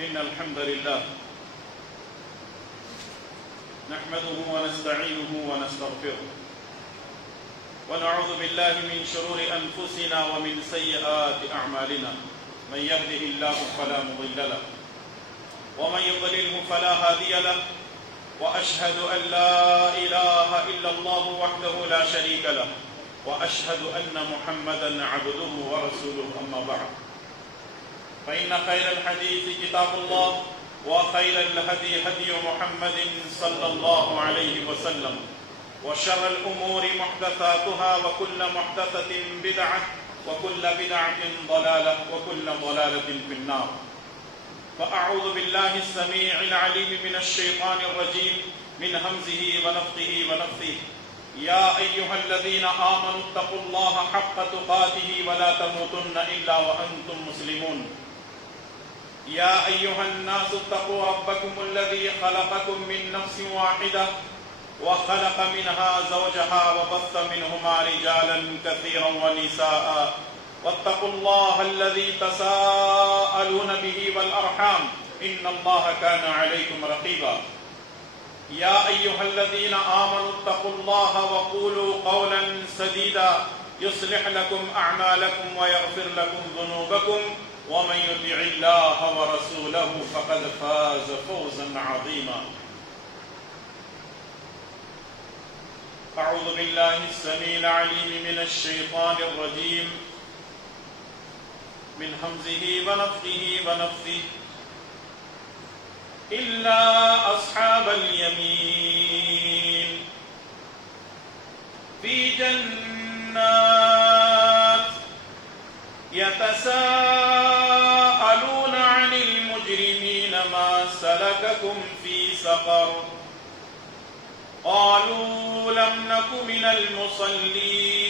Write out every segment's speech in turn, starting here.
إن الحمد لله نحمده ونستعينه ونستغفره ونعوذ بالله من شرور أنفسنا ومن سيئات أعمالنا من يهده الله فلا مضل له ومن يضلله فلا هادي له وأشهد أن لا إله إلا الله وحده لا شريك له وأشهد أن محمدا عبده ورسوله أما بعد فإن خير الحديث كتاب الله وخير الهدي هدي محمد صلى الله عليه وسلم وشر الأمور محدثاتها وكل محدثة بدعة وكل بدعة ضلالة وكل ضلالة في النار فأعوذ بالله السميع العليم من الشيطان الرجيم من همزه ونفخه ونفثه يا أيها الذين آمنوا اتقوا الله حق تقاته ولا تموتن إلا وأنتم مسلمون يا أيها الناس اتقوا ربكم الذي خلقكم من نفس واحدة وخلق منها زوجها وبث منهما رجالا كثيرا ونساء واتقوا الله الذي تساءلون به والأرحام إن الله كان عليكم رقيبا يا أيها الذين آمنوا اتقوا الله وقولوا قولا سديدا يصلح لكم أعمالكم ويغفر لكم ذنوبكم ومن يطع الله ورسوله فقد فاز فوزا عظيما أعوذ بالله السميع العليم من الشيطان الرجيم من همزه ونفخه ونفثه إلا أصحاب اليمين في جنات يتساءلون عن المجرمين ما سلككم في سقر قالوا لم نك من المصلين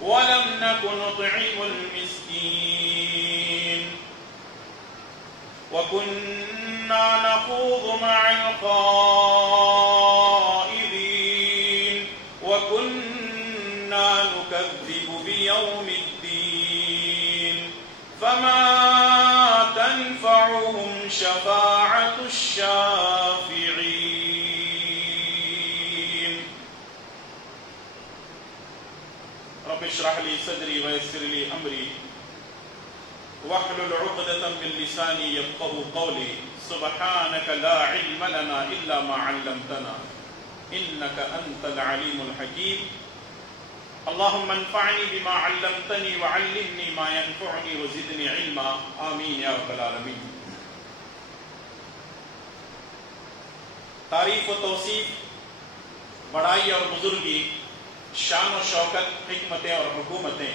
ولم نك نطعم المسكين وكنا نخوض مع الخائضين وكنا نكذب بيوم الدين فما تنفعهم شفاعة الشافعين رب اشرح لي صدري ويسر لي أمري واحلل عقدة من لساني يفقهوا قولي سبحانك لا علم لنا إلا ما علمتنا إنك أنت العليم الحكيم اللهم انفعني بما علمتني وعلمني ما ينفعني وزدني علما آمين يا رب العالمين. تعریف و توصیف، بڑائی اور بزرگی، شان و شوکت، حکمتیں اور حکومتیں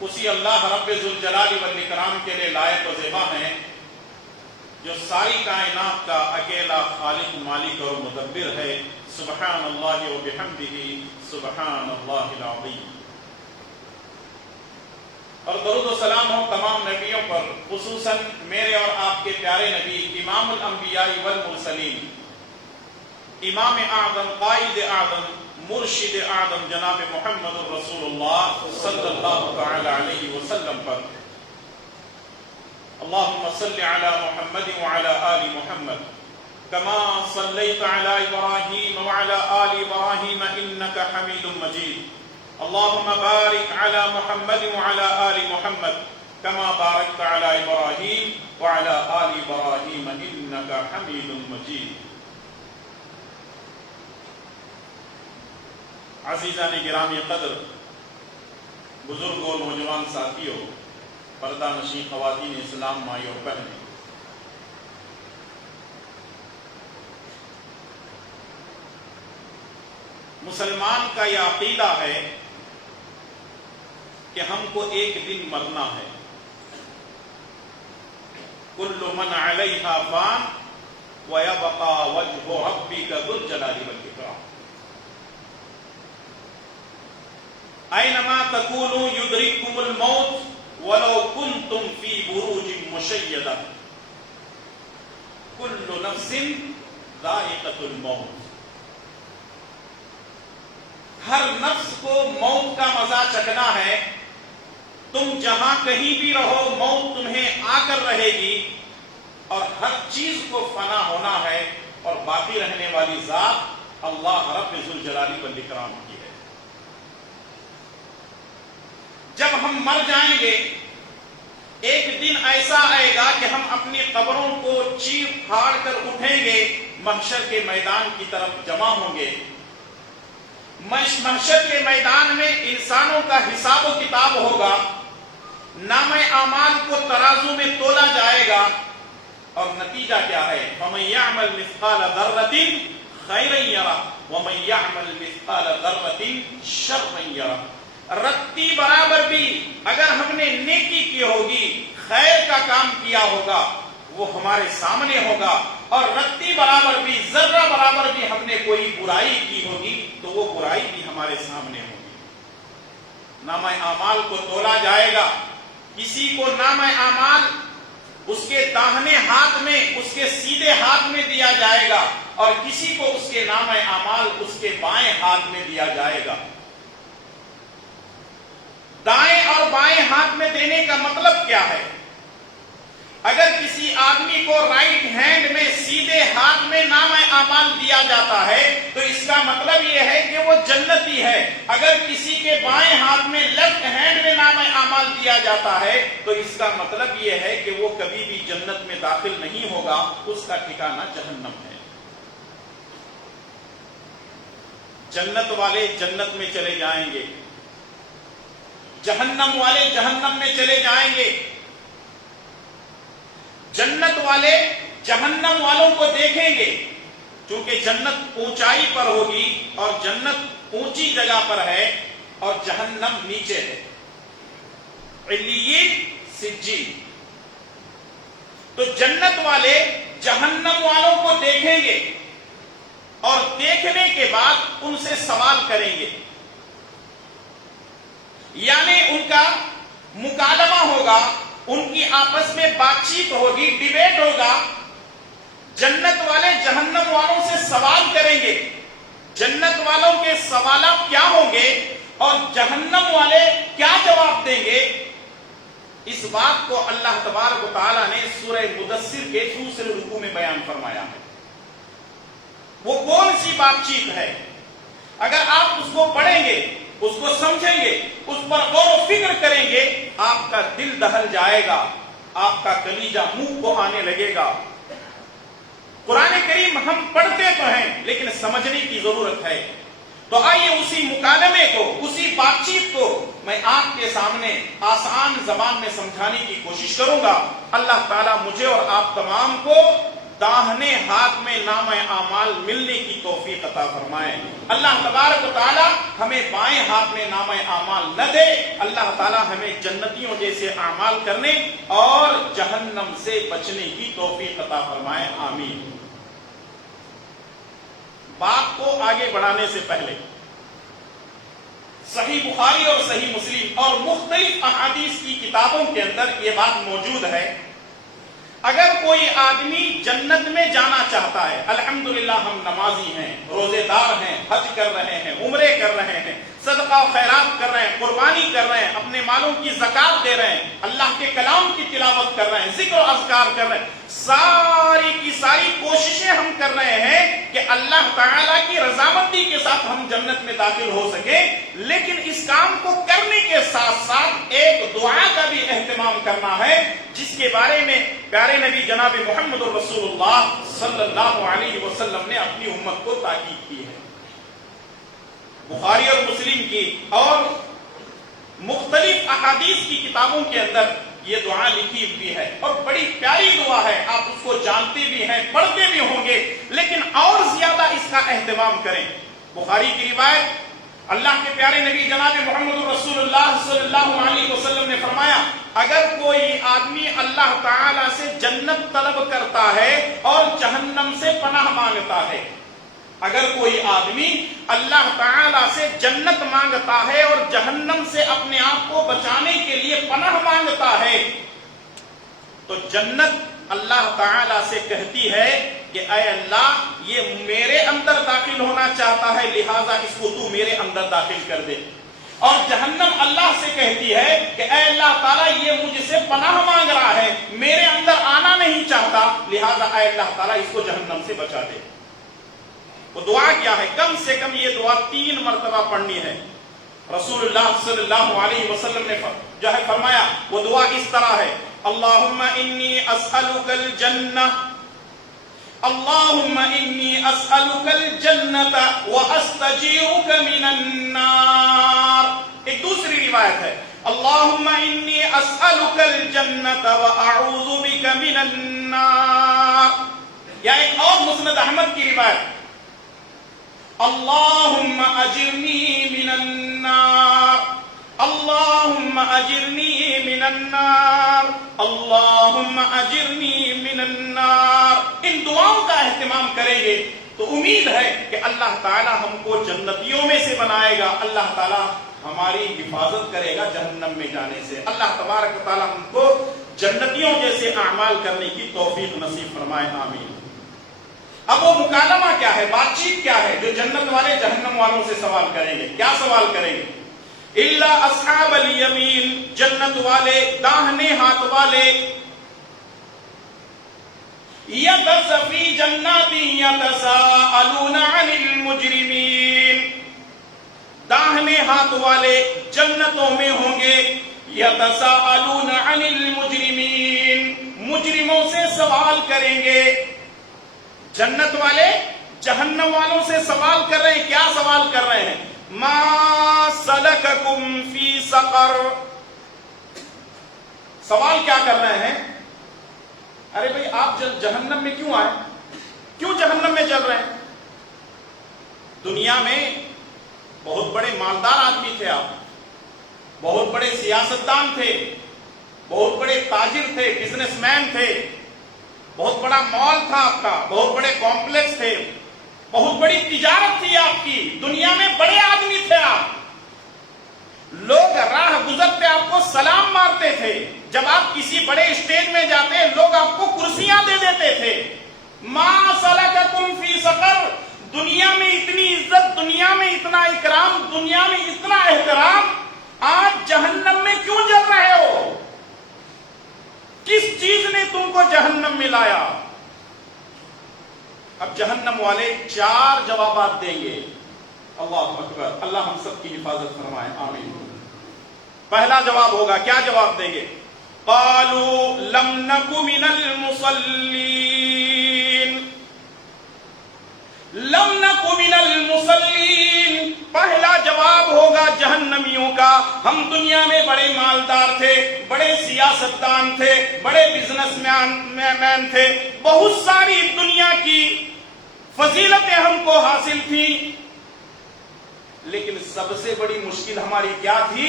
اسی اللہ رب ذوالجلال والاکرام کے لیے لائق و زیبا ہیں جو ساری کائنات کا اکیلا خالق، مالک اور مدبر ہے. سبحان اللہ و بحمدہ سبحان اللہ العظیم. اور درود و سلام ہو تمام نبیوں پر، خصوصاً میرے اور آپ کے پیارے نبی امام الانبیاء والمرسلین، امام اعظم، قائد اعظم، مرشد اعظم جناب محمد رسول اللہ صلی اللہ تعالی علیہ وسلم پر. اللہم صل علی محمد وعلی آل محمد کما صلیت علی ابراہیم وعلی آل ابراہیم انک حمید مجید. اللہم بارک علی محمد وعلی آل محمد کما بارکت علی ابراہیم وعلی آل ابراہیم انک حمید مجید. عزیزان گرامی قدر، بزرگوں، نوجوان ساتھیوں، پردہ نشین خواتین اسلام، مائیں اور بہنیں، مسلمان کا یہ عقیدہ ہے کہ ہم کو ایک دن مرنا ہے. کل من علیہا فان ویبقى وجہ ربک ذو الجلال والاکرام. اینما تکونوا یدرککم الموت ولو کنتم فی بروج مشیدہ. کل نفس ذائقۃ الموت. ہر نفس کو موت کا مزہ چکھنا ہے، تم جہاں کہیں بھی رہو موت تمہیں آ کر رہے گی، اور ہر چیز کو فنا ہونا ہے، اور باقی رہنے والی ذات اللہ رب ذوالجلال والاکرام کی ہے۔ جب ہم مر جائیں گے ایک دن ایسا آئے گا کہ ہم اپنی قبروں کو چیر پھاڑ کر اٹھیں گے، محشر کے میدان کی طرف جمع ہوں گے۔ محشر کے میدان میں انسانوں کا حساب و کتاب ہوگا، نامہ اعمال کو ترازو میں تولا جائے گا، اور نتیجہ کیا ہے؟ وَمَن يَعْمَلْ مِثْقَالَ ذَرَّةٍ خَيْرًا يَرَهُ وَمَن يَعْمَلْ مِثْقَالَ ذَرَّةٍ شَرًّا يَرَهُ۔ رتی برابر بھی اگر ہم نے نیکی کی ہوگی، خیر کا کام کیا ہوگا، وہ ہمارے سامنے ہوگا، اور رتی برابر بھی، ذرہ برابر بھی ہم نے کوئی برائی کی ہوگی تو وہ برائی بھی ہمارے سامنے ہوگی۔ نامہ اعمال کو تولا جائے گا، کسی کو نامہ اعمال اس کے داہنے ہاتھ میں، اس کے سیدھے ہاتھ میں دیا جائے گا، اور کسی کو اس کے نامہ اعمال اس کے بائیں ہاتھ میں دیا جائے گا۔ دائیں اور بائیں ہاتھ میں دینے کا مطلب کیا ہے؟ اگر کسی آدمی کو رائٹ ہینڈ میں، سیدھے ہاتھ میں نامہ اعمال دیا جاتا ہے تو اس کا مطلب یہ ہے کہ وہ جنتی ہے۔ اگر کسی کے بائیں ہاتھ میں، لیفٹ ہینڈ میں نامہ اعمال دیا جاتا ہے تو اس کا مطلب یہ ہے کہ وہ کبھی بھی جنت میں داخل نہیں ہوگا، اس کا ٹھکانہ جہنم ہے۔ جنت والے جنت میں چلے جائیں گے، جہنم والے جہنم میں چلے جائیں گے۔ جنت والے جہنم والوں کو دیکھیں گے، چونکہ جنت اونچائی پر ہوگی اور جنت اونچی جگہ پر ہے اور جہنم نیچے ہے، علیین سجین۔ تو جنت والے جہنم والوں کو دیکھیں گے اور دیکھنے کے بعد ان سے سوال کریں گے، یعنی ان کا مکالمہ ہوگا، ان کی آپس میں بات چیت ہوگی، ڈیبیٹ ہوگا۔ جنت والے جہنم والوں سے سوال کریں گے، جنت والوں کے سوالات کیا ہوں گے اور جہنم والے کیا جواب دیں گے، اس بات کو اللہ تبارک و تعالیٰ نے سورہ مدثر کے دوسرے رکوع میں بیان فرمایا ہے۔ وہ کون سی بات چیت ہے؟ اگر آپ اس کو پڑھیں گے، اس کو سمجھیں گے، اس پر غور و فکر کریں گے، آپ کا دل دہل جائے گا، آپ کا کلیجہ منہ کو آنے لگے گا۔ قرآن کریم ہم پڑھتے تو ہیں لیکن سمجھنے کی ضرورت ہے۔ تو آئیے اسی مکالمے کو، اسی بات چیت کو میں آپ کے سامنے آسان زبان میں سمجھانے کی کوشش کروں گا۔ اللہ تعالیٰ مجھے اور آپ تمام کو داہنے ہاتھ میں نامہ اعمال ملنے کی توفیق عطا فرمائے۔ اللہ تبارک و تعالیٰ ہمیں بائیں ہاتھ میں نامہ اعمال نہ دے۔ اللہ تعالیٰ ہمیں جنتیوں جیسے اعمال کرنے اور جہنم سے بچنے کی توفیق عطا فرمائے، آمین۔ بات کو آگے بڑھانے سے پہلے صحیح بخاری اور صحیح مسلم اور مختلف احادیث کی کتابوں کے اندر یہ بات موجود ہے، اگر کوئی آدمی جنت میں جانا چاہتا ہے، الحمدللہ ہم نمازی ہیں، روزے دار ہیں، حج کر رہے ہیں، عمرے کر رہے ہیں، صدقہ و خیرات کر رہے ہیں، قربانی کر رہے ہیں، اپنے مالوں کی زکات دے رہے ہیں، اللہ کے کلام کی تلاوت کر رہے ہیں، ذکر و اذکار کر رہے ہیں، ساری کی ساری کوششیں ہم کر رہے ہیں کہ اللہ تعالیٰ کی رضامندی کے ساتھ ہم جنت میں داخل ہو سکیں، لیکن اس کام کو کرنے کے ساتھ ساتھ ایک دعا کا بھی اہتمام کرنا ہے، جس کے بارے میں پیارے نبی جناب محمد رسول اللہ صلی اللہ علیہ وسلم نے اپنی امت کو تاکید کی ہے۔ بخاری اور مسلم کی اور مختلف احادیث کی کتابوں کے اندر یہ دعا لکھی ہوئی ہے، اور بڑی پیاری دعا ہے، آپ اس کو جانتے بھی ہیں، پڑھتے بھی ہوں گے، لیکن اور زیادہ اس کا اہتمام کریں۔ بخاری کی روایت، اللہ کے پیارے نبی جناب محمد رسول اللہ صلی اللہ علیہ وسلم نے فرمایا، اگر کوئی آدمی اللہ تعالی سے جنت طلب کرتا ہے اور جہنم سے پناہ مانگتا ہے، اگر کوئی آدمی اللہ تعالی سے جنت مانگتا ہے اور جہنم سے اپنے آپ کو بچانے کے لیے پناہ مانگتا ہے، تو جنت اللہ تعالی سے کہتی ہے کہ اے اللہ، یہ میرے اندر داخل ہونا چاہتا ہے، لہذا اس کو تو میرے اندر داخل کر دے۔ اور جہنم اللہ سے کہتی ہے کہ اے اللہ تعالیٰ یہ مجھ سے پناہ مانگ رہا ہے، میرے اندر آنا نہیں چاہتا، لہذا اے اللہ تعالیٰ اس کو جہنم سے بچا دے۔ وہ دعا کیا ہے؟ کم سے کم یہ دعا 3 مرتبہ پڑھنی ہے۔ رسول اللہ صلی اللہ علیہ وسلم نے جو ہے فرمایا، وہ دعا اس طرح ہے: اللہم انی اسألک الجنہ، اللہم انی اسألک الجنۃ واستجیرک من النار۔ ایک دوسری روایت ہے: اللہم انی اسألک الجنۃ واعوذ بک من النار۔ یا ایک اور مسند احمد کی روایت: اللہم اجرنی من النار، اللہم اجرنی من النار، اللہم اجرنی من النار۔ ان دعاؤں کا اہتمام کریں گے تو امید ہے کہ اللہ تعالی ہم کو جنتیوں میں سے بنائے گا، اللہ تعالی ہماری حفاظت کرے گا جہنم میں جانے سے۔ اللہ تبارک و تعالی ہم کو جنتیوں جیسے اعمال کرنے کی توفیق نصیب فرمائے، آمین۔ اب وہ مکالمہ کیا ہے، بات چیت کیا ہے جو جنت والے جہنم والوں سے سوال کریں گے؟ کیا سوال کریں گے؟ الا اصحاب الیمین، جنت والے داہنے ہاتھ والے، یدس فی جنات یتساءلون عن المجرمین، داہنے ہاتھ والے جنتوں میں ہوں گے، یتساءلون عن المجرمین، مجرموں سے سوال کریں گے۔ جنت والے جہنم والوں سے سوال کر رہے ہیں، کیا سوال کر رہے ہیں؟ ما سلککم فی سقر، سوال کیا کر رہے ہیں؟ ارے بھئی آپ جہنم میں کیوں آئے، کیوں جہنم میں چل رہے ہیں؟ دنیا میں بہت بڑے مالدار آدمی تھے آپ، بہت بڑے سیاستدان تھے، بہت بڑے تاجر تھے، بزنس مین تھے، بہت بڑا مال تھا آپ کا، بہت بڑے کمپلیکس تھے، بہت بڑی تجارت تھی آپ کی، دنیا میں بڑے آدمی تھے آپ، لوگ راہ گزرتے آپ کو سلام مارتے تھے، جب آپ کسی بڑے اسٹیج میں جاتے لوگ آپ کو کرسیاں دے دیتے تھے۔ ما سلککم فی سقر، دنیا میں اتنی عزت، دنیا میں اتنا اکرام، دنیا میں اتنا احترام، آج جہنم میں کیوں جل رہے ہو؟ کس چیز نے تم کو جہنم میں لایا؟ اب جہنم والے 4 جوابات دیں گے۔ اللہ اکبر، اللہ ہم سب کی حفاظت فرمائے، آمین۔ پہلا جواب ہوگا، کیا جواب دیں گے؟ قالوا لم نک من المصلین، لم نک من المصلین۔ پہلا جواب ہوگا جہنمیوں کا، ہم دنیا میں بڑے مالدار تھے، بڑے سیاستدان تھے، بڑے بزنس مین تھے، بہت ساری دنیا کی فضیلتیں ہم کو حاصل تھیں، لیکن سب سے بڑی مشکل ہماری کیا تھی؟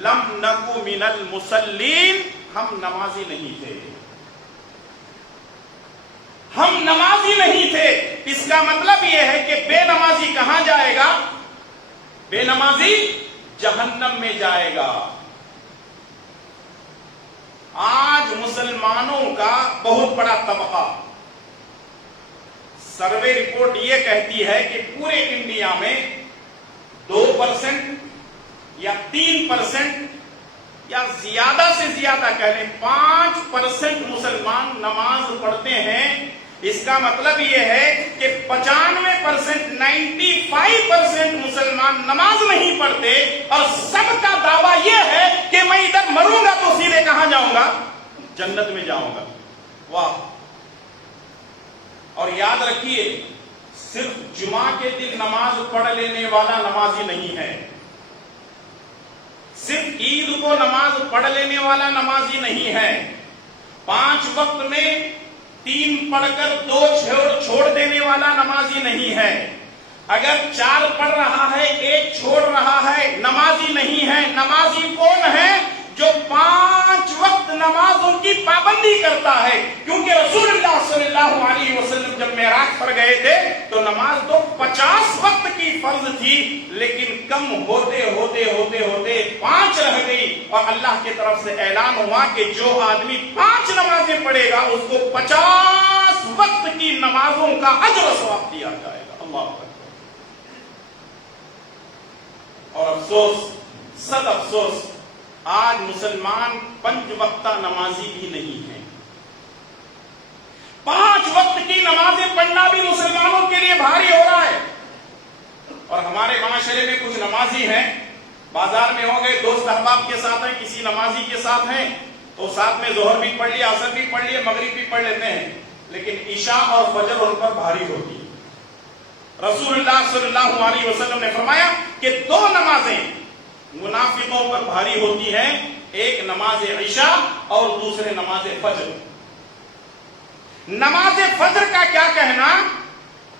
لم نک من المصلین، ہم نمازی نہیں تھے، ہم نمازی نہیں تھے۔ اس کا مطلب یہ ہے کہ بے نمازی کہاں جائے گا؟ بے نمازی جہنم میں جائے گا۔ آج مسلمانوں کا بہت بڑا طبقہ، سروے رپورٹ یہ کہتی ہے کہ پورے انڈیا میں 2% یا 3% یا زیادہ سے زیادہ کہہ لیں 5% مسلمان نماز پڑھتے ہیں۔ اس کا مطلب یہ ہے کہ 95%، 95% مسلمان نماز نہیں پڑھتے، اور سب کا دعویٰ یہ ہے کہ میں ادھر مروں گا تو سیدھے کہاں جاؤں گا؟ جنت میں جاؤں گا۔ واہ! اور یاد رکھیے، صرف جمعہ کے دن نماز پڑھ لینے والا نمازی نہیں ہے، صرف عید کو نماز پڑھ لینے والا نمازی نہیں ہے، 5 وقت میں 3 پڑھ کر 2 چھوڑ دینے والا نمازی نہیں ہے، اگر 4 پڑھ رہا ہے 1 چھوڑ رہا ہے نمازی نہیں ہے۔ نمازی کون ہے؟ جو 5 وقت نمازوں کی پابندی کرتا ہے، کیونکہ رسول اللہ صلی اللہ علیہ وسلم جب معراج پر گئے تھے تو نماز تو 50 وقت کی فرض تھی، لیکن کم ہوتے ہوتے ہوتے ہوتے 5 رہ گئی، اور اللہ کی طرف سے اعلان ہوا کہ جو آدمی 5 نمازیں پڑھے گا اس کو 50 وقت کی نمازوں کا اجر و ثواب دیا جائے گا۔ اللہ اکبر! اور افسوس، صد افسوس آج مسلمان 5 وقتہ نمازی بھی نہیں ہیں. 5 وقت کی نمازیں پڑھنا بھی مسلمانوں کے لیے بھاری ہو رہا ہے. اور ہمارے معاشرے میں کچھ نمازی ہیں، بازار میں ہو گئے، دوست احباب کے ساتھ ہیں، کسی نمازی کے ساتھ ہیں تو ساتھ میں ظہر بھی پڑھ لیا، عصر بھی پڑھ لیا، مغرب بھی پڑھ لیتے ہیں، لیکن عشاء اور فجر ان پر بھاری ہوتی ہے. رسول اللہ صلی اللہ علیہ وسلم نے فرمایا کہ 2 نمازیں منافقوں پر بھاری ہوتی ہیں، ایک نماز عشاء اور دوسرے نماز فجر. نماز فجر کا کیا کہنا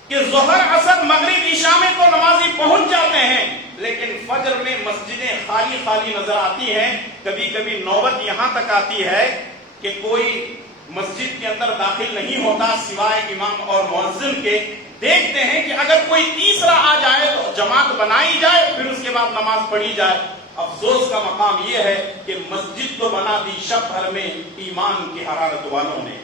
کہ ظہر عصر مغرب عشاء میں تو نمازی پہنچ جاتے ہیں، لیکن فجر میں مسجدیں خالی خالی نظر آتی ہیں. کبھی کبھی نوبت یہاں تک آتی ہے کہ کوئی مسجد کے اندر داخل نہیں ہوتا سوائے امام اور مؤذن کے. دیکھتے ہیں کہ اگر کوئی تیسرا آ جائے تو جماعت بنائی جائے، پھر اس کے بعد نماز پڑھی جائے. افسوس کا مقام یہ ہے کہ مسجد تو بنا دی شب بھر میں ایمان کی حرارت والوں نے.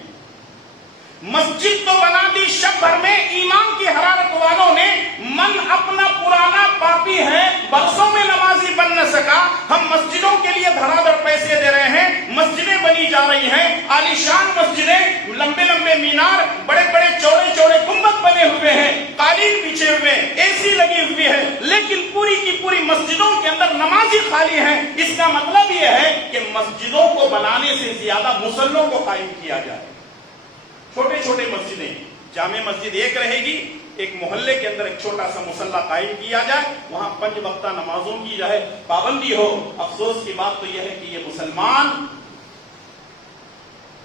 مسجد تو بنا دی شب بھر میں ایمان کی حرارت والوں نے. من اپنا پرانا پاپی ہے، برسوں میں نمازی بن نہ سکا. ہم مسجدوں کے لیے دھڑا دھڑ پیسے دے رہے ہیں، مسجدیں بنی جا رہی ہیں، عالیشان مسجدیں، لمبے لمبے مینار، بڑے بڑے چوڑے چوڑے گنبد بنے ہوئے ہیں، قالین بچھے ہوئے، اے سی لگی ہوئی ہے، لیکن پوری کی پوری مسجدوں کے اندر نمازی خالی ہیں. اس کا مطلب یہ ہے کہ مسجدوں کو بنانے سے زیادہ مصلوں کو قائم کیا جائے. چھوٹے چھوٹے مسجدیں، جامع مسجد ایک رہے گی، ایک محلے کے اندر ایک چھوٹا سا مصلی قائم کیا جائے، وہاں 5 وقتہ نمازوں کی جائے، پابندی ہو. افسوس کی بات تو یہ ہے کہ یہ مسلمان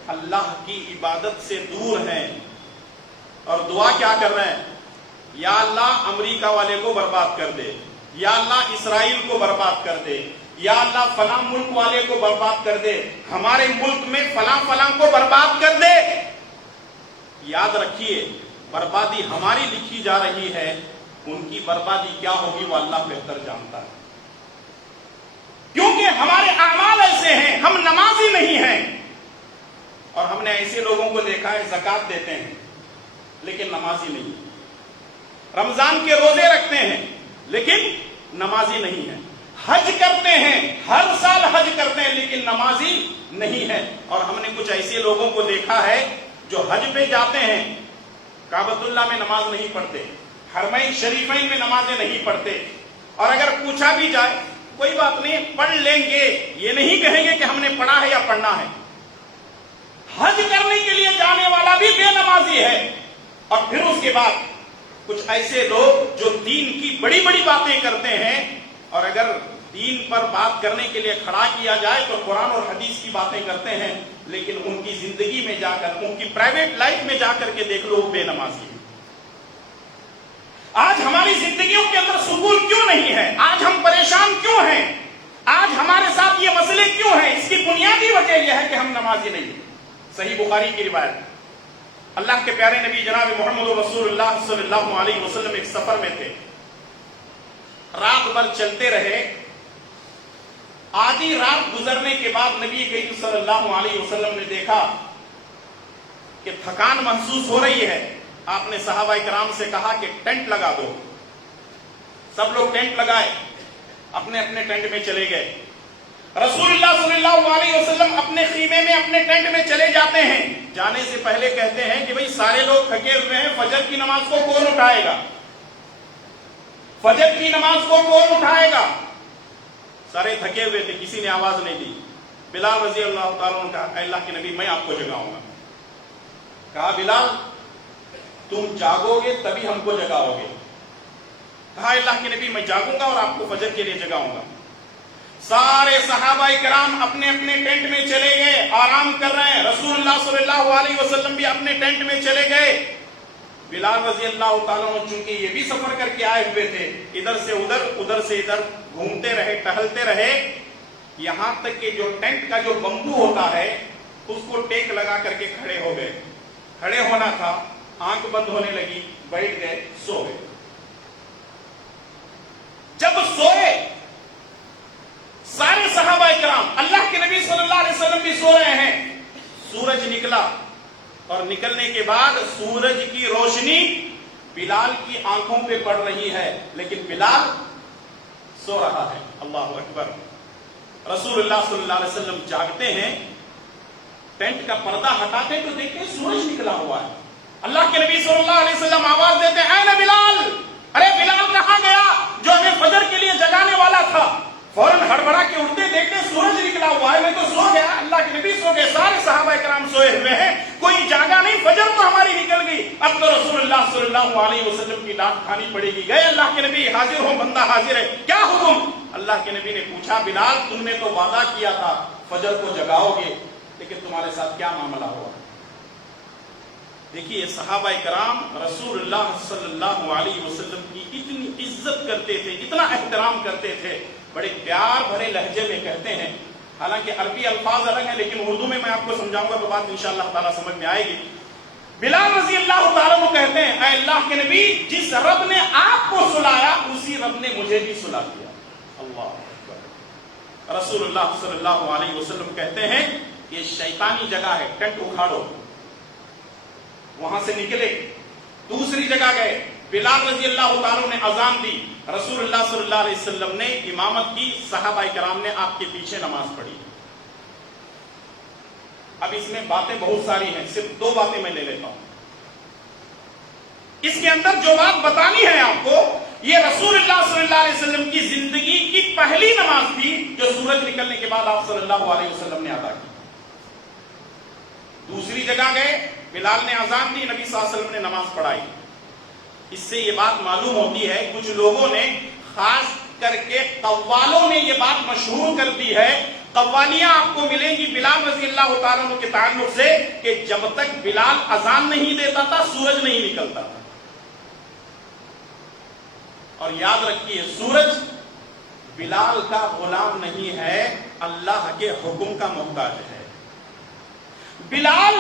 اللہ کی عبادت سے دور ہیں اور دعا کیا کر رہے ہیں؟ یا اللہ امریکہ والے کو برباد کر دے، یا اللہ اسرائیل کو برباد کر دے، یا اللہ فلاں ملک والے کو برباد کر دے، ہمارے ملک میں فلاں فلاں کو برباد کر دے. یاد رکھیے بربادی ہماری لکھی جا رہی ہے، ان کی بربادی کیا ہوگی وہ اللہ بہتر جانتا ہے. کیونکہ ہمارے اعمال ایسے ہیں، ہم نمازی نہیں ہیں. اور ہم نے ایسے لوگوں کو دیکھا ہے زکوٰۃ دیتے ہیں لیکن نمازی نہیں، رمضان کے روزے رکھتے ہیں لیکن نمازی نہیں ہے، حج کرتے ہیں، ہر سال حج کرتے ہیں لیکن نمازی نہیں ہے. اور ہم نے کچھ ایسے لوگوں کو دیکھا ہے جو حج پہ جاتے ہیں، کعبۃ اللہ میں نماز نہیں پڑھتے، حرمین شریفین میں نمازیں نہیں پڑھتے، اور اگر پوچھا بھی جائے کوئی بات نہیں پڑھ لیں گے، یہ نہیں کہیں گے کہ ہم نے پڑھا ہے یا پڑھنا ہے. حج کرنے کے لیے جانے والا بھی بے نمازی ہے. اور پھر اس کے بعد کچھ ایسے لوگ جو دین کی بڑی بڑی باتیں کرتے ہیں، اور اگر دین پر بات کرنے کے لیے کھڑا کیا جائے تو قرآن اور حدیث کی باتیں کرتے ہیں، لیکن ان کی زندگی میں جا کر، ان کی پرائیویٹ لائف میں جا کر کے دیکھ لو بے نمازی. آج ہماری زندگیوں کے اندر سکون کیوں نہیں ہے؟ آج ہم پریشان کیوں ہیں؟ آج ہمارے ساتھ یہ مسئلے کیوں ہیں؟ اس کی بنیادی وجہ یہ ہے کہ ہم نمازی نہیں ہیں. صحیح بخاری کی روایت، اللہ کے پیارے نبی جناب محمد رسول اللہ صلی اللہ علیہ وسلم ایک سفر میں تھے، رات بھر چلتے رہے. آدھی رات گزرنے کے بعد نبی کریم صلی اللہ علیہ وسلم نے دیکھا کہ تھکان محسوس ہو رہی ہے. آپ نے صحابہ کرام سے کہا کہ ٹینٹ لگا دو. سب لوگ ٹینٹ لگائے، اپنے اپنے ٹینٹ میں چلے گئے. رسول اللہ صلی اللہ علیہ وسلم اپنے خیمے میں، اپنے ٹینٹ میں چلے جاتے ہیں. جانے سے پہلے کہتے ہیں کہ بھئی سارے لوگ تھکے ہوئے ہیں، فجر کی نماز کو کون اٹھائے گا؟ فجر کی نماز کو کون اٹھائے گا؟ سارے تھکے ہوئے تھے، کسی نے آواز نہیں دی. بلال رضی اللہ تعالیٰ نے کہا اے اللہ کے نبی میں آپ کو جگاؤں گا. کہا بلال تم جاگو گے تبھی ہم کو جگاؤ گے. کہا اللہ کے نبی میں جاگوں گا اور آپ کو فجر کے لیے جگاؤں گا. سارے صحابہ کرام اپنے اپنے ٹینٹ میں چلے گئے، آرام کر رہے ہیں. رسول اللہ صلی اللہ علیہ وسلم بھی اپنے ٹینٹ میں چلے گئے. بلال رضی اللہ تعالیٰ عنہ چونکہ یہ بھی سفر کر کے آئے ہوئے تھے، ادھر سے ادھر، ادھر سے ادھر گھومتے رہے، ٹہلتے رہے، یہاں تک کہ جو ٹینٹ کا جو بمبو ہوتا ہے اس کو ٹیک لگا کر کے کھڑے ہو گئے. کھڑے ہونا تھا، آنکھ بند ہونے لگی، بیٹھ گئے، سو گئے. جب سوئے سارے صحابہ کرام، اللہ کے نبی صلی اللہ علیہ وسلم بھی سو رہے ہیں. سورج نکلا اور نکلنے کے بعد سورج کی روشنی بلال کی آنکھوں پہ پڑ رہی ہے، لیکن بلال سو رہا ہے. اللہ اکبر. رسول اللہ صلی اللہ علیہ وسلم جاگتے ہیں، ٹینٹ کا پردہ ہٹاتے تو دیکھتے ہیں سورج نکلا ہوا ہے. اللہ کے نبی صلی اللہ علیہ وسلم آواز دیتے ہیں، اے بلال، ارے بلال کہاں گیا جو ہمیں فجر کے لیے جگانے والا تھا؟ فوراً ہڑبڑا کے اٹھتے دیکھتے سورج نکلا ہوا ہے. میں تو سو گیا. اللہ کے نبی سو گئے، سارے صحابہ کرام سوئے ہوئے ہیں، کوئی جاگا نہیں. فجر تو ہماری نکل گئی. اب تو رسول اللہ صلی اللہ علیہ وسلم کی ڈانٹ کھانی پڑے گی. گئے اللہ کے نبی، حاضر ہو، بندہ حاضر ہے، کیا حکم؟ اللہ کے نبی نے پوچھا، بلال تم نے تو وعدہ کیا تھا فجر کو جگاؤ گے، لیکن تمہارے ساتھ کیا معاملہ ہوا؟ دیکھیے صحابہ کرام رسول اللہ صلی اللہ علیہ وسلم کی اتنی عزت کرتے تھے، اتنا احترام کرتے تھے، بڑے پیار بھرے لہجے میں کہتے ہیں. حالانکہ عربی الفاظ الگ ہیں، لیکن اردو میں آپ کو سمجھاؤں گا تو بات انشاءاللہ تعالیٰ سمجھ میں آئے گی. بلال رضی اللہ تعالیٰ کو کہتے ہیں، اے اللہ کے نبی، جس رب نے آپ کو سلایا اسی رب نے مجھے بھی سلا دیا. اللہ اکبر. رسول اللہ صلی اللہ علیہ وسلم کہتے ہیں یہ شیطانی جگہ ہے، ٹینٹ اکھاڑو. وہاں سے نکلے، دوسری جگہ گئے. بلال رضی اللہ تعالیٰ نے اذان دی، رسول اللہ صلی اللہ علیہ وسلم نے امامت کی، صحابہ کرام نے آپ کے پیچھے نماز پڑھی. اب اس میں باتیں بہت ساری ہیں، صرف 2 باتیں میں لے لیتا ہوں. اس کے اندر جو بات بتانی ہے آپ کو، یہ رسول اللہ صلی اللہ علیہ وسلم کی زندگی کی پہلی نماز تھی جو سورج نکلنے کے بعد آپ صلی اللہ علیہ وسلم نے ادا کی. دوسری جگہ گئے، بلال نے اذان دی، نبی صلی اللہ علیہ وسلم نے نماز پڑھائی. اس سے یہ بات معلوم ہوتی ہے، کچھ لوگوں نے، خاص کر کے قوالوں نے یہ بات مشہور کر دی ہے. قوالیاں آپ کو ملیں گی بلال رضی اللہ تعالیٰ عنہ کے تعلق سے کہ جب تک بلال اذان نہیں دیتا تھا سورج نہیں نکلتا تھا. اور یاد رکھیے، سورج بلال کا غلام نہیں ہے، اللہ کے حکم کا محتاج ہے. بلال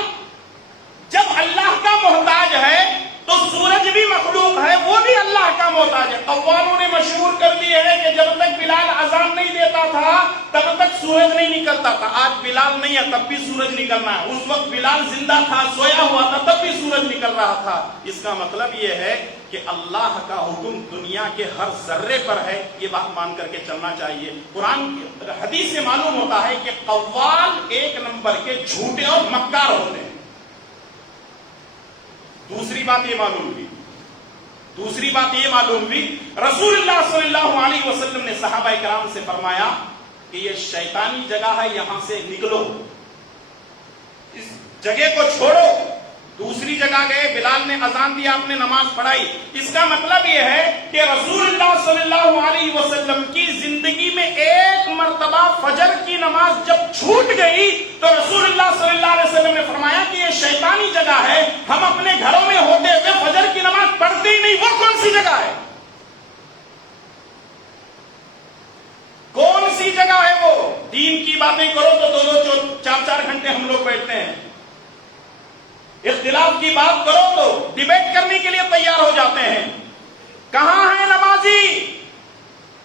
جب اللہ کا محتاج ہے تو سورج بھی مخلوق ہے، وہ بھی اللہ کا محتاج ہے. قوالوں نے مشہور کر دی ہے کہ جب تک بلال اذان نہیں دیتا تھا تب تک سورج نہیں نکلتا تھا. آج بلال نہیں ہے تب بھی سورج نکلنا ہے. اس وقت بلال زندہ تھا، سویا ہوا تھا، تب بھی سورج نکل رہا تھا. اس کا مطلب یہ ہے کہ اللہ کا حکم دنیا کے ہر ذرے پر ہے. یہ بات مان کر کے چلنا چاہیے. قرآن کی حدیث سے معلوم ہوتا ہے کہ قوال 1 نمبر کے جھوٹے اور مکار ہوتے ہیں. دوسری بات یہ معلوم ہوئی، رسول اللہ صلی اللہ علیہ وسلم نے صحابہ کرام سے فرمایا کہ یہ شیطانی جگہ ہے، یہاں سے نکلو، اس جگہ کو چھوڑو. دوسری جگہ گئے، بلال نے اذان دی، آپ نے نماز پڑھائی. اس کا مطلب یہ ہے کہ رسول اللہ صلی اللہ علیہ وسلم کی زندگی میں ایک مرتبہ فجر کی نماز جب چھوٹ گئی تو رسول اللہ صلی اللہ علیہ وسلم نے فرمایا کہ یہ شیطانی جگہ ہے، ہم اپنے گھروں میں ہوتے ہوئے فجر کی نماز پڑھتے ہی نہیں. وہ کون سی جگہ ہے؟ کون سی جگہ ہے وہ؟ دین کی باتیں کرو تو 2-4 گھنٹے ہم لوگ بیٹھتے ہیں. اختلاف کی بات کرو تو ڈیبیٹ کرنے کے لیے تیار ہو جاتے ہیں. کہاں ہے نمازی؟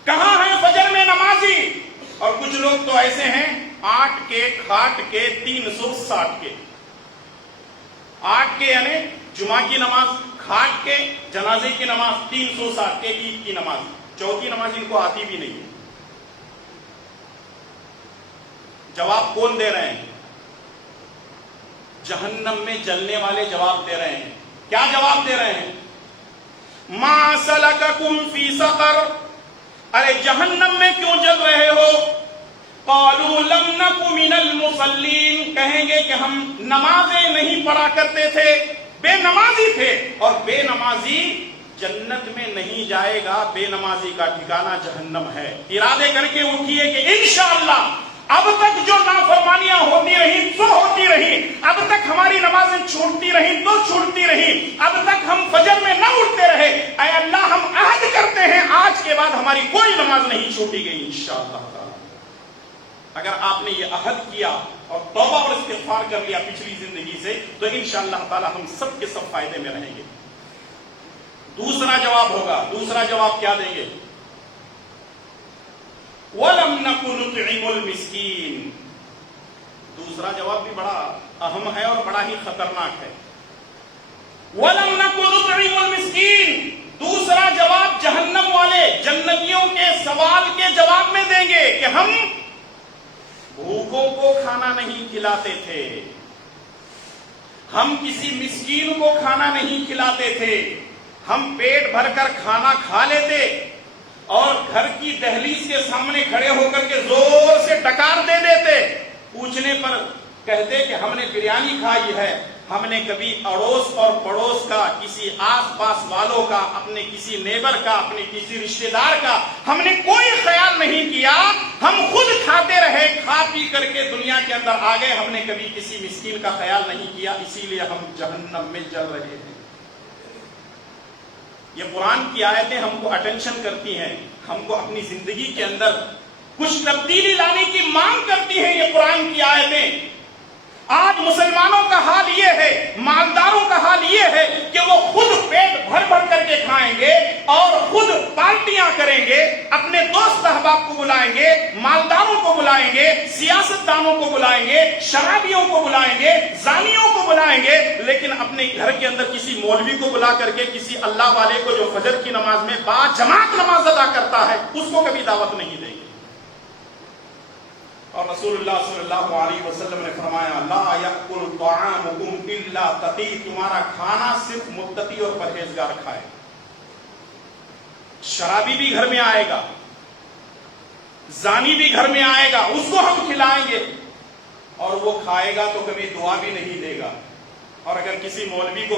کہاں ہے فجر میں نمازی؟ اور کچھ لوگ تو ایسے ہیں، 8 کے کھاٹ کے 360 کے. 8 کے یعنی جمعہ کی نماز، کھاٹ کے جنازے کی نماز، 360 کے عید کی نماز. چوتھی نماز ان کو آتی بھی نہیں. جواب کون دے رہے ہیں؟ جہنم میں جلنے والے جواب دے رہے ہیں. کیا جواب دے رہے ہیں؟ ما سلککم فی سقر، ارے جہنم میں کیوں جل رہے ہو؟ قالوا لم نک من المصلین، کہیں گے کہ ہم نمازیں نہیں پڑھا کرتے تھے، بے نمازی تھے. اور بے نمازی جنت میں نہیں جائے گا، بے نمازی کا ٹھکانہ جہنم ہے. ارادے کر کے اٹھیے کہ انشاءاللہ اب تک جو نافرمانیاں ہوتی رہی تو ہوتی رہی، اب تک ہماری نمازیں چھوٹتی رہی تو چھوٹتی رہی، اب تک ہم فجر میں نہ اٹھتے رہے، اے اللہ ہم عہد کرتے ہیں آج کے بعد ہماری کوئی نماز نہیں چھوٹی گئی انشاءاللہ تعالی. اگر آپ نے یہ عہد کیا اور توبہ اور استغفار کر لیا پچھلی زندگی سے تو انشاءاللہ تعالی ہم سب کے سب فائدے میں رہیں گے. دوسرا جواب ہوگا، دوسرا جواب کیا دیں گے؟ وَلَمْ نَكُ نُطْعِمُ الْمِسْكِينَ. دوسرا جواب بھی بڑا اہم ہے اور بڑا ہی خطرناک ہے. وَلَمْ نَكُ نُطْعِمُ الْمِسْكِينَ. دوسرا جواب جہنم والے جنتیوں کے سوال کے جواب میں دیں گے کہ ہم بھوکوں کو کھانا نہیں کھلاتے تھے، ہم کسی مسکین کو کھانا نہیں کھلاتے تھے، ہم پیٹ بھر کر کھانا کھا لیتے اور گھر کی دہلیز کے سامنے کھڑے ہو کر کے زور سے ڈکار دے دیتے، پوچھنے پر کہتے کہ ہم نے بریانی کھائی ہے۔ ہم نے کبھی اڑوس اور پڑوس کا، کسی آس پاس والوں کا، اپنے کسی نیبر کا، اپنے کسی رشتہ دار کا ہم نے کوئی خیال نہیں کیا، ہم خود کھاتے رہے، کھا پی کر کے دنیا کے اندر آ گئے، ہم نے کبھی کسی مسکین کا خیال نہیں کیا، اسی لیے ہم جہنم میں جل رہے ہیں۔ یہ قرآن کی آیتیں ہم کو اٹینشن کرتی ہیں، ہم کو اپنی زندگی کے اندر کچھ تبدیلی لانے کی مانگ کرتی ہیں یہ قرآن کی آیتیں۔ آج مسلمانوں کا حال یہ ہے، مالداروں کا حال یہ ہے کہ وہ خود پیٹ بھر بھر کر کے کھائیں گے اور خود پارٹیاں کریں گے، اپنے دوست احباب کو بلائیں گے، مالداروں کو بلائیں گے، سیاست دانوں کو بلائیں گے، شرابیوں کو بلائیں گے، زانیوں کو بلائیں گے، لیکن اپنے گھر کے اندر کسی مولوی کو بلا کر کے، کسی اللہ والے کو جو فجر کی نماز میں با جماعت نماز ادا کرتا ہے، اس کو کبھی دعوت نہیں دیں گے۔ اور رسول اللہ صلی اللہ علیہ وسلم نے فرمایا لا یأکل طعامکم الا تقی، تمہارا کھانا صرف متقی اور پرہیزگار کھائے۔ شرابی بھی گھر میں آئے گا، زانی بھی گھر میں آئے گا، اس کو ہم کھلائیں گے اور وہ کھائے گا تو کبھی دعا بھی نہیں دے گا۔ اور اگر کسی مولوی کو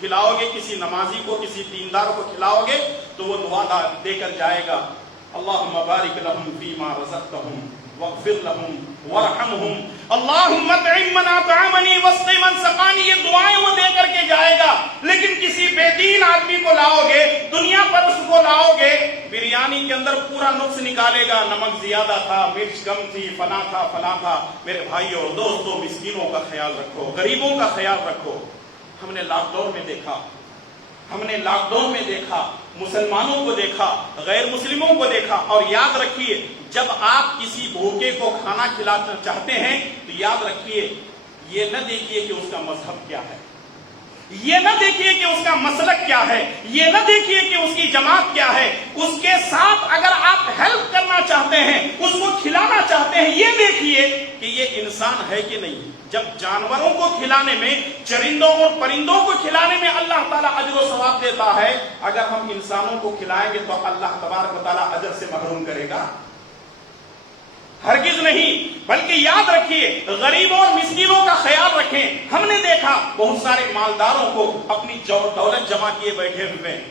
کھلاؤ گے، کسی نمازی کو، کسی دیندار کو کھلاؤ گے تو وہ دعا دے کر جائے گا، اللہم بارک لہم فیما رزقتہم واغفر لهم وارحمهم اللهم اطعم من اطعمني واسق من سقاني، یہ دعائیں وہ دے کر کے جائے گا۔ لیکن کسی بے دین آدمی کو لاؤ گے، دنیا پر اس کو لاؤ گے، بریانی کے اندر پورا نقص نکالے گا، نمک زیادہ تھا، مرچ کم تھی، فلاں تھا۔ میرے بھائیوں اور دوستوں، مسکینوں کا خیال رکھو، غریبوں کا خیال رکھو۔ ہم نے لاک ڈاؤن میں دیکھا، مسلمانوں کو دیکھا، غیر مسلموں کو دیکھا، اور یاد رکھیے جب آپ کسی بھوکے کو کھانا کھلانا چاہتے ہیں تو یاد رکھیے، یہ نہ دیکھیے کہ اس کا مذہب کیا ہے، یہ نہ دیکھیے کہ اس کا مسلک کیا ہے، یہ نہ دیکھیے کہ اس کی جماعت کیا ہے، اس کے ساتھ اگر آپ ہیلپ کرنا چاہتے ہیں، اس کو کھلانا چاہتے ہیں، یہ دیکھیے کہ یہ انسان ہے کہ نہیں۔ جب جانوروں کو کھلانے میں، چرندوں اور پرندوں کو کھلانے میں اللہ تعالیٰ اجر و ثواب دیتا ہے، اگر ہم انسانوں کو کھلائیں گے تو اللہ تبارک و تعالیٰ اجر سے محروم کرے گا؟ ہرگز نہیں۔ بلکہ یاد رکھیے، غریبوں اور مسکینوں کا خیال رکھیں۔ ہم نے دیکھا بہت سارے مالداروں کو اپنی دولت جمع کیے بیٹھے ہوئے ہیں،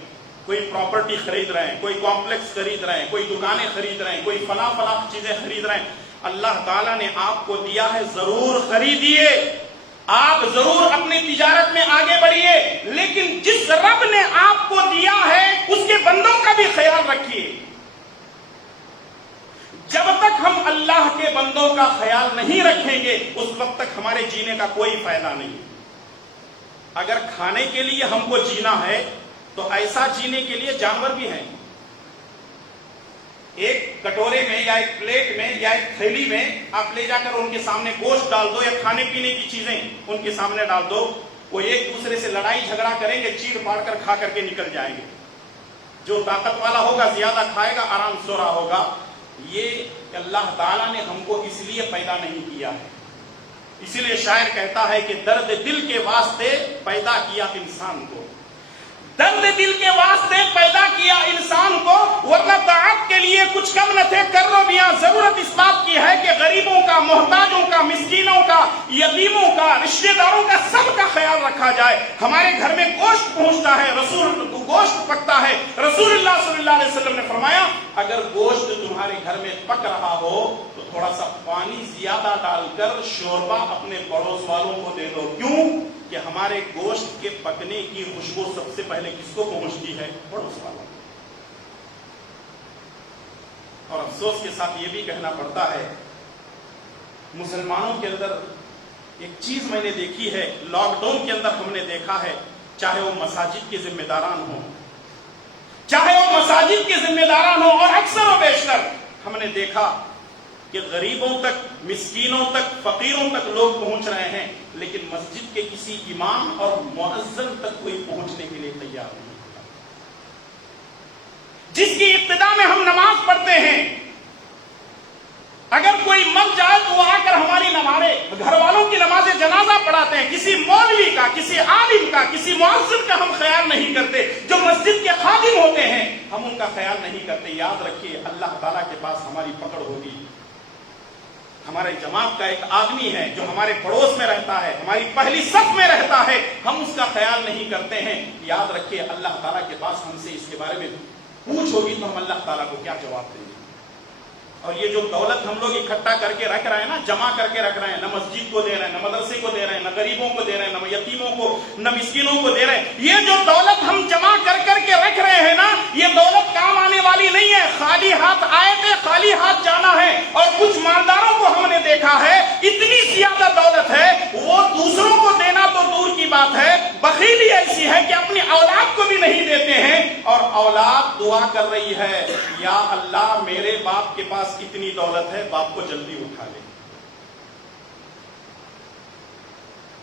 کوئی پراپرٹی خرید رہے ہیں، کوئی کمپلیکس خرید رہے ہیں، کوئی دکانیں خرید رہے ہیں، کوئی فلاں چیزیں خرید رہے ہیں۔ اللہ تعالیٰ نے آپ کو دیا ہے، ضرور خریدیے، آپ ضرور اپنی تجارت میں آگے بڑھیے، لیکن جس رب نے آپ کو دیا ہے اس کے بندوں کا بھی خیال رکھیے۔ جب تک ہم اللہ کے بندوں کا خیال نہیں رکھیں گے، اس وقت تک ہمارے جینے کا کوئی فائدہ نہیں۔ اگر کھانے کے لیے ہم کو جینا ہے تو ایسا جینے کے لیے جانور بھی ہیں۔ ایک کٹورے میں یا ایک پلیٹ میں یا ایک تھیلی میں آپ لے جا کر ان کے سامنے گوشت ڈال دو یا کھانے پینے کی چیزیں ان کے سامنے ڈال دو، وہ ایک دوسرے سے لڑائی جھگڑا کریں گے، چیڑ پاڑ کر کھا کر کے نکل جائیں گے۔ جو طاقت والا ہوگا زیادہ کھائے گا، آرام سو رہا ہوگا۔ یہ اللہ تعالیٰ نے ہم کو اس لیے پیدا نہیں کیا ہے۔ اسی لیے شاعر کہتا ہے کہ درد دل کے واسطے پیدا کیا انسان کو، درد دل کے واسطے پیدا کیا انسان کو، ورنہ طاعت کے لیے کچھ کم نہ تھے۔ کرو بیاں ضرورت اس بات کی ہے کہ غریبوں کا، محتاجوں کا، مسکینوں کا، یتیموں کا، رشتہ داروں کا، سب کا خیال رکھا جائے۔ ہمارے گھر میں گوشت پہنچتا ہے، گوشت پکتا ہے، رسول اللہ صلی اللہ علیہ وسلم نے فرمایا اگر گوشت تمہارے گھر میں پک رہا ہو تو تھوڑا سا پانی زیادہ ڈال کر شوربہ اپنے پڑوس والوں کو دے دو۔ کیوں؟ کہ ہمارے گوشت کے پکنے کی خوشبو سب سے پہلے کس کو پہنچتی ہے؟ پڑوس والوں۔ اور افسوس کے ساتھ یہ بھی کہنا پڑتا ہے، مسلمانوں کے اندر ایک چیز میں نے دیکھی ہے، لاک ڈاؤن کے اندر ہم نے دیکھا ہے، چاہے وہ مساجد کے ذمہ داران ہوں، اور اکثر و بیشتر ہم نے دیکھا کہ غریبوں تک، مسکینوں تک، فقیروں تک لوگ پہنچ رہے ہیں، لیکن مسجد کے کسی امام اور مؤذن تک کوئی پہنچنے کے لیے تیار نہیں۔ جس کی ابتدا میں ہم نماز پڑھتے ہیں، اگر کوئی مر جائے تو وہ آ کر ہماری ہمارے گھر والوں کی نماز جنازہ پڑھاتے ہیں. کسی مولوی کا، کسی عالم کا، کسی مؤذن کا ہم خیال نہیں کرتے. جو مسجد کے خادم ہوتے ہیں ہم ان کا خیال نہیں کرتے. یاد رکھیے اللہ تعالیٰ کے پاس ہماری پکڑ ہوگی. ہمارے جماعت کا ایک آدمی ہے جو ہمارے پڑوس میں رہتا ہے، ہماری پہلی صف میں رہتا ہے، ہم اس کا خیال نہیں کرتے ہیں. یاد رکھیے اللہ تعالیٰ کے پاس ہم سے اس کے بارے میں پوچھ ہوگی تو ہم اللہ تعالیٰ کو کیا جواب دیں گے. اور یہ جو دولت ہم لوگ اکٹھا کر کے رکھ رہے ہیں نا، جمع کر کے رکھ رہے ہیں، نہ مسجد کو دے رہے ہیں، نہ مدرسے کو دے رہے ہیں، نہ غریبوں کو دے رہے ہیں، نہ یتیموں کو، نہ مسکینوں کو دے رہے ہیں. یہ جو دولت ہم جمع کر کے رکھ رہے ہیں نا، یہ دولت کام آنے والی نہیں ہے. خالی ہاتھ آئے تھے، خالی ہاتھ جانا ہے. اور کچھ مالداروں کو ہم نے دیکھا ہے اتنی زیادہ دولت ہے وہ دوسروں کو دینا تو دور کی بات ہے، بخیلی ایسی ہے کہ اپنی اولاد کو بھی نہیں دیتے ہیں. اور اولاد دعا کر رہی ہے، یا اللہ میرے باپ کے پاس اتنی دولت ہے، باپ کو جلدی اٹھا لے.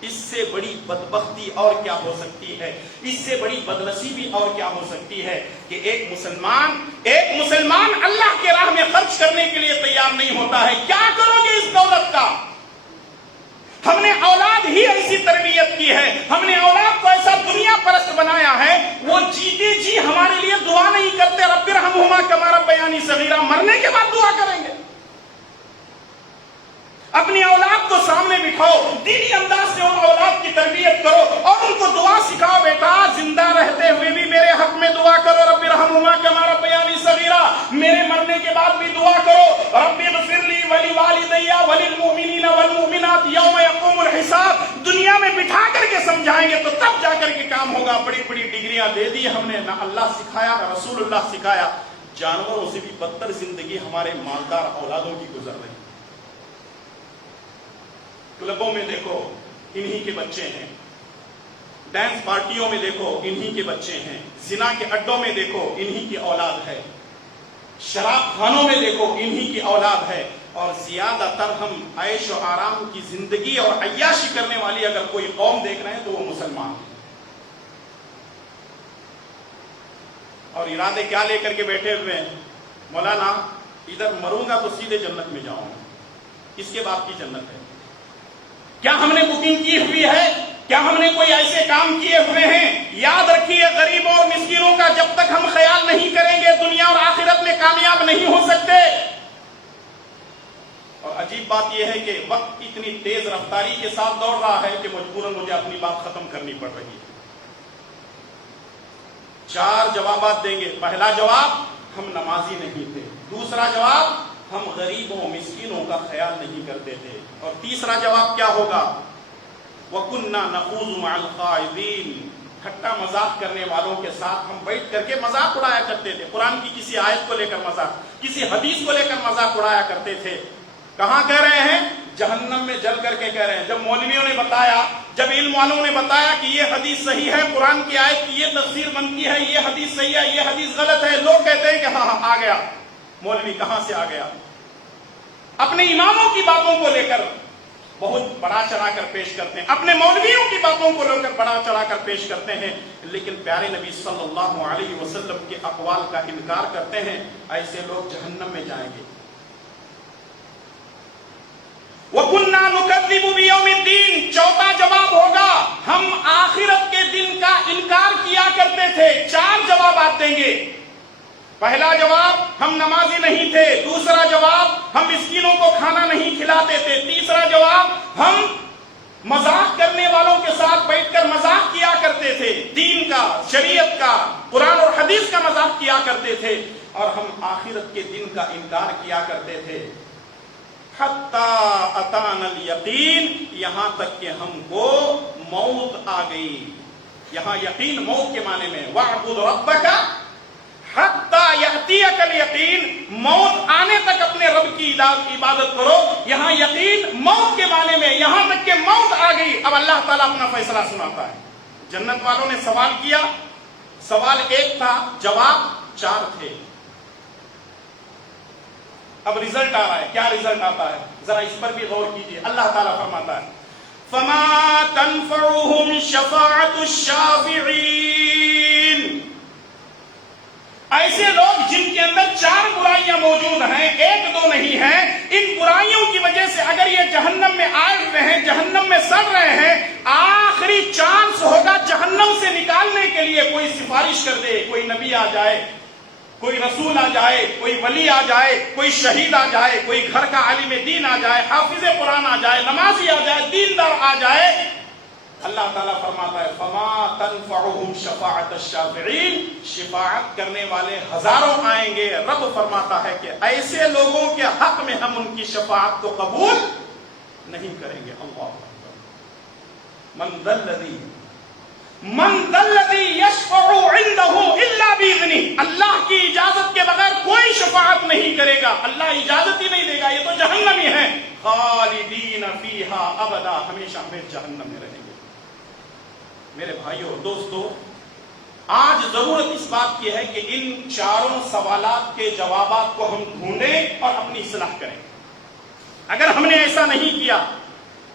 اس سے بڑی بدبختی اور کیا ہو سکتی ہے؟ اس سے بڑی بدنصیبی اور کیا ہو سکتی ہے کہ ایک مسلمان اللہ کے راہ میں خرچ کرنے کے لیے تیار نہیں ہوتا ہے. کیا کرو گے اس دولت کا؟ ہم نے اولاد ہی ایسی تربیت کی ہے، ہم نے اولاد کو ایسا دنیا پرست بنایا ہے، وہ جیتے جی ہمارے لیے دعا نہیں کرتے رب ارحمہما کما ربیانی صغیرا. مرنے کے بعد دعا کریں گے. اپنی اولاد کو سامنے بٹھاؤ، دینی انداز سے ان اولاد کی تربیت کرو اور ان کو دعا سکھاؤ. بیٹا زندہ رہتے ہوئے بھی میرے حق میں دعا کرو، رب ارحمہما کما ربیانی صغیرا. میرے مرنے کے بعد بھی دعا کرو، رب اغفر لی ولوالدی وللمؤمنین والمؤمنات یوم یقوم الحساب. دنیا میں بٹھا کر کے سمجھائیں گے تو تب جا کر کے کام ہوگا. بڑی بڑی ڈگریاں دے دی ہم نے، نہ اللہ سکھایا نہ رسول اللہ سکھایا. جانوروں سے بھی بدتر زندگی ہمارے مالدار اولادوں کی گزر رہی. کلبوں میں دیکھو انہی کے بچے ہیں، ڈانس پارٹیوں میں دیکھو انہی کے بچے ہیں، زنا کے اڈوں میں دیکھو انہی کی اولاد ہے، شراب خانوں میں دیکھو انہی کی اولاد ہے. اور زیادہ تر ہم عیش و آرام کی زندگی اور عیاشی کرنے والی اگر کوئی قوم دیکھ رہے ہیں تو وہ مسلمان ہیں. اور ارادے کیا لے کر کے بیٹھے ہوئے ہیں؟ مولانا ادھر مروں گا تو سیدھے جنت میں جاؤں گا. کس کے باپ کی جنت ہے؟ کیا ہم نے بکنگ کی ہوئی ہے؟ کیا ہم نے کوئی ایسے کام کیے ہوئے ہیں؟ یاد رکھیے غریبوں اور مسکینوں کا جب تک ہم خیال نہیں کریں گے دنیا اور آخرت میں کامیاب نہیں ہو سکتے. اور عجیب بات یہ ہے کہ وقت اتنی تیز رفتاری کے ساتھ دوڑ رہا ہے کہ مجبوراً مجھے اپنی بات ختم کرنی پڑ رہی ہے. 4 جوابات دیں گے. پہلا جواب، ہم نمازی نہیں تھے. دوسرا جواب، ہم غریبوں مسکینوں کا خیال نہیں کرتے تھے. اور تیسرا جواب کیا ہوگا؟ وَكُنَّا نَخُوضُ مَعَ الْخَائِضِينَ. ٹھٹا مذاق کرنے والوں کے ساتھ ہم بیٹھ کر کے مذاق اڑایا کرتے تھے. قرآن کی کسی آیت کو لے کر مذاق، کسی حدیث کو لے کر مذاق اڑایا کرتے تھے. کہاں کہہ رہے ہیں؟ جہنم میں جل کر کے کہہ رہے ہیں. جب مولویوں نے بتایا، جب علم والوں نے بتایا کہ یہ حدیث صحیح ہے، قرآن کی آیت کی یہ تفسیر بنتی ہے، یہ حدیث صحیح ہے، یہ حدیث غلط ہے، لوگ کہتے ہیں کہ ہاں آ گیا. مولوی کہاں سے آ گیا؟ اپنے اماموں کی باتوں کو لے کر بہت بڑا چڑھا کر پیش کرتے ہیں، اپنے مولویوں کی باتوں کو لے کر بڑا چڑھا کر پیش کرتے ہیں، لیکن پیارے نبی صلی اللہ علیہ وسلم کے اقوال کا انکار کرتے ہیں. ایسے لوگ جہنم میں جائیں گے. وَكُنَّا نُكَذِّبُ بِيَوْمِ الدِّينِ. چوتھا جواب ہوگا، ہم آخرت کے دن کا انکار کیا کرتے تھے. 4 جوابات دیں گے. پہلا جواب، ہم نمازی نہیں تھے. دوسرا جواب، ہم مسکینوں کو کھانا نہیں کھلاتے تھے. تیسرا جواب، ہم مذاق کرنے والوں کے ساتھ بیٹھ کر مذاق کیا کرتے تھے، دین کا، شریعت کا، قرآن اور حدیث کا مذاق کیا کرتے تھے. اور ہم آخرت کے دن کا انکار کیا کرتے تھے. حَتَّى أَتَانَا الْيَقِينَ. یہاں تک کہ ہم کو موت آ گئی. یہاں یقین موت کے معنی میں وَاعْبُدْ رَبَّكَ حَتَّى يَأْتِيَكَ الْيَقِينَ. موت آنے تک اپنے رب کی عبادت کرو. یہاں یقین موت کے معنی میں یہاں تک کہ موت آ گئی. اب اللہ تعالیٰ اپنا فیصلہ سناتا ہے. جنت والوں نے سوال کیا، سوال 1 تھا، جواب 4 تھے. اب رزلٹ آ رہا ہے. کیا رزلٹ آتا ہے؟ ذرا اس پر بھی غور کیجیے. اللہ تعالیٰ فرماتا ہے فَمَا تَنْفَعُهُمْ شَفَاعَةُ الشَّافِعِينَ. ایسے لوگ جن کے اندر 4 برائیاں موجود ہیں، ایک دو نہیں ہیں. ان برائیوں کی وجہ سے اگر یہ جہنم میں آئے ہوئے ہیں، جہنم میں سڑ رہے ہیں، آخری چانس ہوگا جہنم سے نکالنے کے لیے کوئی سفارش کر دے، کوئی نبی آ جائے، کوئی رسول آ جائے، کوئی ولی آ جائے، کوئی شہید آ جائے، کوئی گھر کا عالم دین آ جائے، حافظ قرآن آ جائے، نمازی آ جائے، دیندار آ جائے. اللہ تعالیٰ فرماتا ہے فما تنفعهم شفاعت الشافعین، شفاعت کرنے والے ہزاروں آئیں گے. رب فرماتا ہے کہ ایسے لوگوں کے حق میں ہم ان کی شفاعت کو قبول نہیں کریں گے. اللہ اکبر. من ذا الذی یشفع عنده الا باذنہ، اللہ کی اجازت کے بغیر کوئی شفاعت نہیں کرے گا. اللہ اجازت ہی نہیں دے گا، یہ تو جہنمی ہے. خالدین فیہا ابدا، ہمیشہ ہمیشہ جہنم میں رہیں گے. میرے بھائیوں دوستو، آج ضرورت اس بات کی ہے کہ ان چاروں سوالات کے جوابات کو ہم ڈھونڈیں اور اپنی اصلاح کریں. اگر ہم نے ایسا نہیں کیا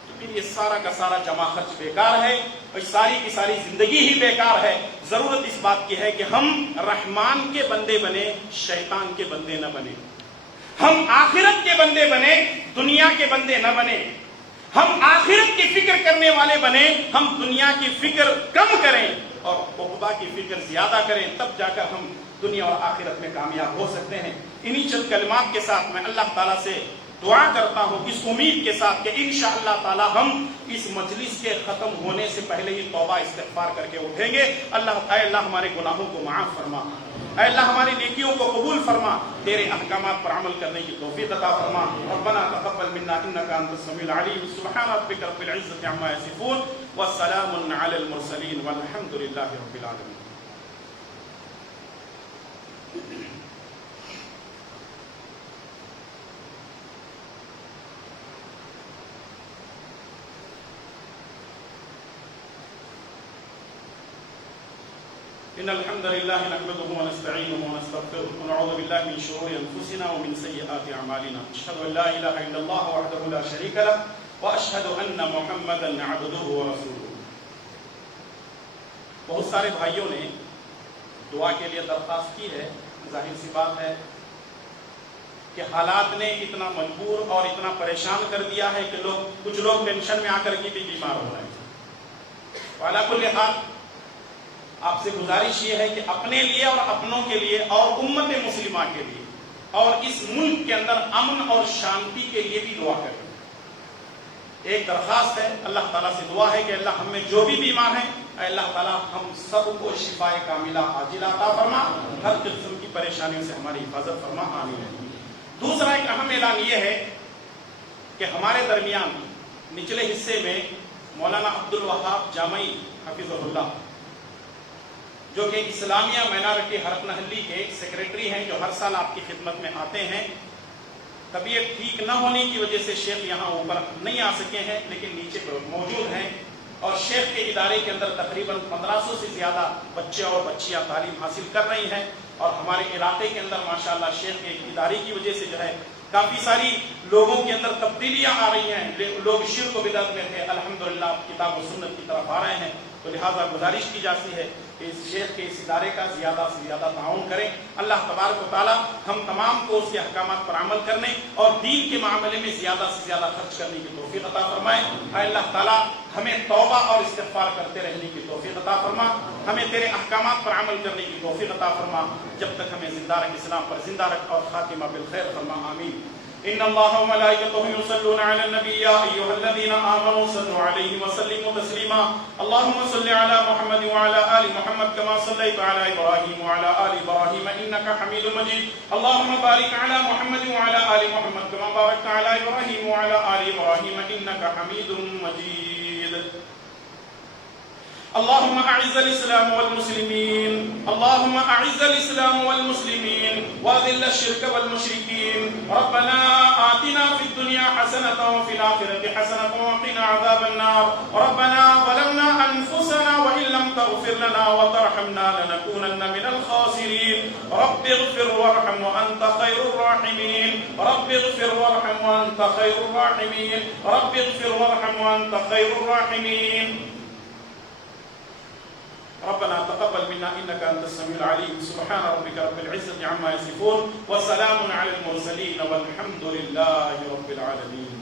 تو پھر یہ سارا کا سارا جمع خرچ بیکار ہے اور ساری کی ساری زندگی ہی بیکار ہے. ضرورت اس بات کی ہے کہ ہم رحمان کے بندے بنے، شیطان کے بندے نہ بنے. ہم آخرت کے بندے بنے، دنیا کے بندے نہ بنے. ہم آخرت کی فکر کرنے والے بنے، ہم دنیا کی فکر کم کریں اور عقبہ کی فکر زیادہ کریں. تب جا کر ہم دنیا اور آخرت میں کامیاب ہو سکتے ہیں. انہی چند کلمات کے ساتھ میں اللہ تعالیٰ سے دعا کرتا ہوں اس امید کے ساتھ کہ انشاءاللہ تعالی ہم اس مجلس کے ختم ہونے سے پہلے ہی توبہ استغفار کر کے اٹھیں گے. اے اللہ ہمارے گناہوں کو معاف فرما، اے اللہ ہماری نیکیوں کو قبول فرما، تیرے احکامات پر عمل کرنے کی توفیق عطا فرما. ربنا تقبل منا انك انت السميع العليم. سبحان ربك رب العزة عما يصفون والسلام على المرسلين والحمد لله رب العالمين. إن الحمد لله نحمده ونستعينه ونستغفره ونعوذ بالله من شرور أنفسنا ومن سيئات أعمالنا. أشهد أن لا إله إلا الله وحده لا شريك له وأشهد أن محمدا عبده ورسوله. بہت سارے بھائیوں نے دعا کے لیے درخواست کی ہے. ظاہر سی بات ہے کہ حالات نے اتنا مجبور اور اتنا پریشان کر دیا ہے کہ کچھ لوگ ٹینشن میں آ کر کے بھی بیمار ہو رہے ہیں. وعلیٰ کل حال آپ سے گزارش یہ ہے کہ اپنے لیے اور اپنوں کے لیے اور امت مسلمہ کے لیے اور اس ملک کے اندر امن اور شانتی کے لیے بھی دعا کریں. ایک درخواست ہے، اللہ تعالیٰ سے دعا ہے کہ اللہ ہم میں جو بھی بیمار ہیں، اے اللہ تعالیٰ ہم سب کو شفاء کاملہ عاجلہ عطا فرما، ہر قسم کی پریشانیوں سے ہماری حفاظت فرما. آمین. دوسرا ایک اہم اعلان یہ ہے کہ ہمارے درمیان نچلے حصے میں مولانا عبد الوہاب جامعی حفظہ اللہ، جو کہ اسلامیہ مینارٹی حرق نحلی کے سیکریٹری ہیں، جو ہر سال آپ کی خدمت میں آتے ہیں. طبیعت ٹھیک نہ ہونے کی وجہ سے شیخ یہاں اوپر نہیں آ سکے ہیں، لیکن نیچے موجود ہیں. اور شیخ کے ادارے کے اندر تقریباً 1500 سے زیادہ بچے اور بچیاں تعلیم حاصل کر رہی ہیں. اور ہمارے علاقے کے اندر ماشاءاللہ شیخ کے ادارے کی وجہ سے جو ہے کافی ساری لوگوں کے اندر تبدیلیاں آ رہی ہیں. لوگ شرک و بدعت میں تھے، الحمدللہ کتاب و سنت کی طرف آ رہے ہیں. تو لہٰذا گزارش کی جاتی ہے کہ اس شیخ کے اس ادارے کا زیادہ سے زیادہ تعاون کریں. اللہ تبارک و تعالیٰ ہم تمام کو اس کے احکامات پر عمل کرنے اور دین کے معاملے میں زیادہ سے زیادہ خرچ کرنے کی توفیق عطا فرمائے. اے اللہ تعالیٰ ہمیں توبہ اور استغفار کرتے رہنے کی توفیق عطا فرما، ہمیں تیرے احکامات پر عمل کرنے کی توفیق عطا فرما. جب تک ہمیں زندہ رکھ، اسلام پر زندہ رکھ اور خاتمہ بالخیر فرما. آمین. ان اللہ وملائکته یصلون علی النبی یا ایھا الذین آمنوا صلوا علیہ وسلموا تسلیما. اللهم صل علی محمد وعلى آل محمد كما صليت على ابراہیم وعلى آل ابراہیم انك حمید مجید. اللهم بارک علی محمد وعلى آل محمد كما بارکت علی ابراہیم وعلى آل ابراہیم انك حمید مجید. اللهم اعز الاسلام والمسلمين، اللهم اعز الاسلام والمسلمين واذل الشرك والمشركين. ربنا آتنا في الدنيا حسنة وفي الآخرة حسنة وقنا عذاب النار. ربنا ظلمنا انفسنا وان لم تغفر لنا وترحمنا لنكونن من الخاسرين. رب اغفر وارحم وانت خير الراحمين. رب اغفر وارحم وانت خير الراحمين. رب اغفر وارحم وانت خير الراحمين. ربنا تقبل منا انك انت السميع العليم سبحان ربك رب العزة عما يصفون وسلام على المرسلين والحمد لله رب العالمين